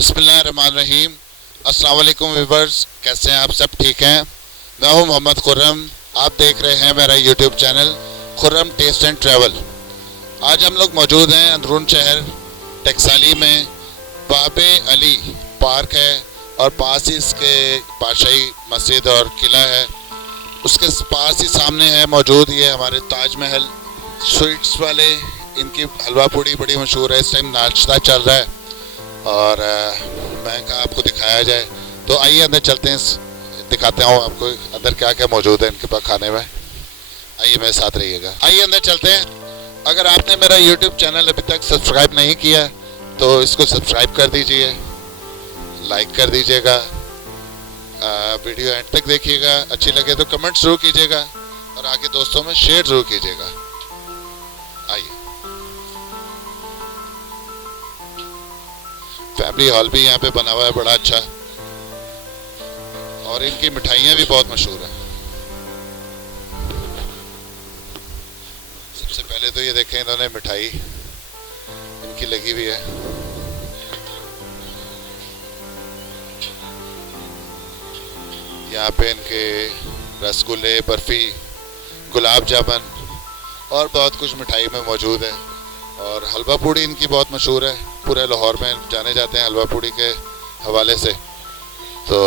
बिस्मिल्लाहिर्रहमानिर्रहीम। अस्सलाम वालेकुम व्यूअर्स, कैसे हैं आप सब? ठीक हैं। मैं हूं मोहम्मद खुर्रम। आप देख रहे हैं मेरा YouTube channel Khurram taste and travel. आज हम लोग मौजूद हैं अंदरून शहर टकसाली में। बाबे अली पार्क है और पास ही इसके बादशाही मस्जिद और किला है। उसके पास ही सामने है मौजूद ये हमारे ताजमहल स्वीट्स वाले। इनकी हलवा पूड़ी बड़ी मशहूर है। इस टाइम नाश्ता चल रहा है और मैं कहा आपको दिखाया जाए, तो आइए अंदर चलते हैं, दिखाते हूँ आपको अंदर क्या क्या मौजूद है इनके पास खाने में। आइए मेरे साथ रहिएगा, आइए अंदर चलते हैं। अगर आपने मेरा यूट्यूब चैनल अभी तक सब्सक्राइब नहीं किया तो इसको सब्सक्राइब कर दीजिए, लाइक कर दीजिएगा, वीडियो एंड तक देखिएगा। अच्छी लगे तो कमेंट जरूर कीजिएगा और आगे दोस्तों में शेयर जरूर कीजिएगा। आइए, फैमिली हॉल भी यहाँ पे बना हुआ है बड़ा अच्छा, और इनकी मिठाइयाँ भी बहुत मशहूर है। सबसे पहले तो ये देखें, इन्होंने मिठाई इनकी लगी हुई है। यहाँ पे इनके रसगुल्ले, बर्फी, गुलाब जामुन और बहुत कुछ मिठाई में मौजूद है। और हलवा पूड़ी इनकी बहुत मशहूर है, पूरे लाहौर में जाने जाते हैं हलवा पूड़ी के हवाले से। तो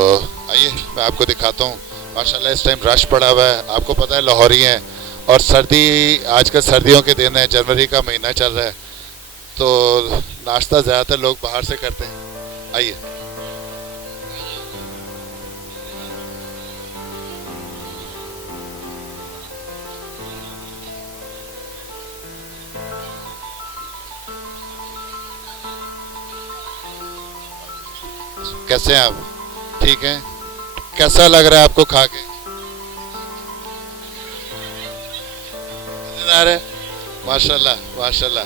आइए मैं आपको दिखाता हूँ। माशाल्लाह इस टाइम रश पड़ा हुआ है। आपको पता है लाहौरी हैं और सर्दी, आजकल सर्दियों के दिन है, जनवरी का महीना चल रहा है, तो नाश्ता ज़्यादातर लोग बाहर से करते हैं। आइए, कैसे हैं आप? ठीक हैं? कैसा लग रहा है आपको खा के? मजेदार है? माशाल्लाह माशाल्लाह।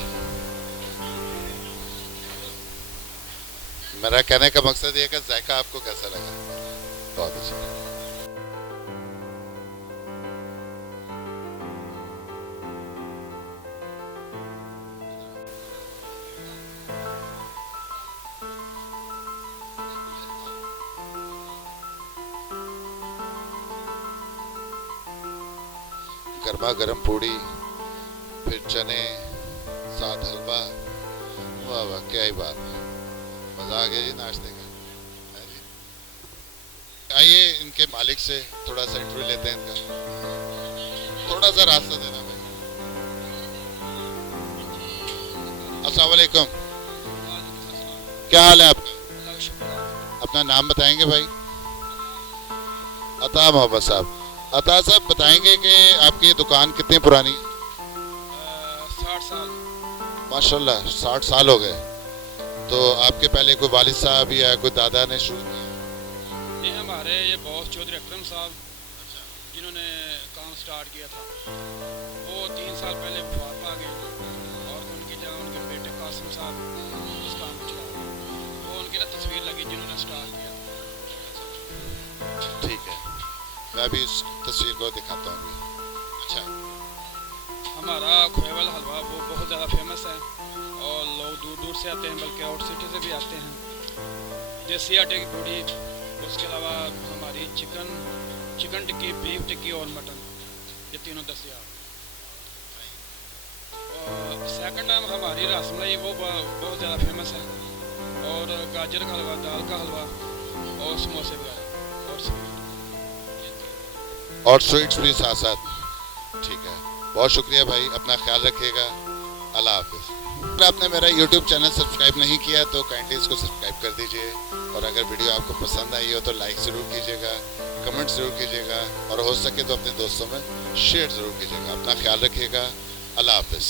मेरा कहने का मकसद ये है कि जायका आपको कैसा लगा? बहुत अच्छा। गर्मा गर्म पूड़ी, फिर चने, साथ हलवा। वाह वाह, क्या ही बात है, मजा आ गया जी नाश्ते का। है जी। आइए इनके मालिक से थोड़ा सा इंटरव्यू लेते हैं इनका। थोड़ा सा रास्ता देना भाई। अस्सलाम वालेकुम, क्या हाल है आपका? अपना नाम बताएंगे भाई? अता मोहम्मद साहब। अता साहब बताएंगे कि आपकी दुकान कितनी पुरानी है? 60 साल। माशाल्लाह 60 साल हो गए। तो आपके पहले कोई वालिद साहब या कोई दादा ने शुरू किया? ये हमारे ये बॉस चौधरी अकरम साहब जिन्होंने काम स्टार्ट किया था, वो 3 साल पहले वफात पा गए और उनकी जगह उनके बेटे कासिम साहब इस काम को चला रहे हैं। वो उनकी ना तस्वीर लगी जिन्होंने स्टार्ट किया था। ठीक है, मैं अभी इस तस्वीर को दिखाता हूँ। अच्छा, हमारा खोएवाला हलवा वो बहुत ज़्यादा फेमस है और लोग दूर दूर से आते हैं, बल्कि आउट सिटी से भी आते हैं। देसी आटे की पूड़ी, उसके अलावा हमारी चिकन टिक्की, बीफ टिक्की और मटन, ये तीनों दस्तियाब। और सेकंड टाइम हमारी रसमलाई वो बहुत ज़्यादा फेमस है, और गाजर का हलवा, दाल का हलवा और समोसे भी आए और स्वीट्स भी साथ साथ। ठीक है, बहुत शुक्रिया भाई, अपना ख्याल रखिएगा। अल्लाह हाफिज़। अगर आपने मेरा यूट्यूब चैनल सब्सक्राइब नहीं किया तो काइंडली इसको सब्सक्राइब कर दीजिए, और अगर वीडियो आपको पसंद आई हो तो लाइक ज़रूर कीजिएगा, कमेंट ज़रूर कीजिएगा, और हो सके तो अपने दोस्तों में शेयर ज़रूर कीजिएगा। अपना ख्याल रखिएगा। अल्लाह हाफिज़।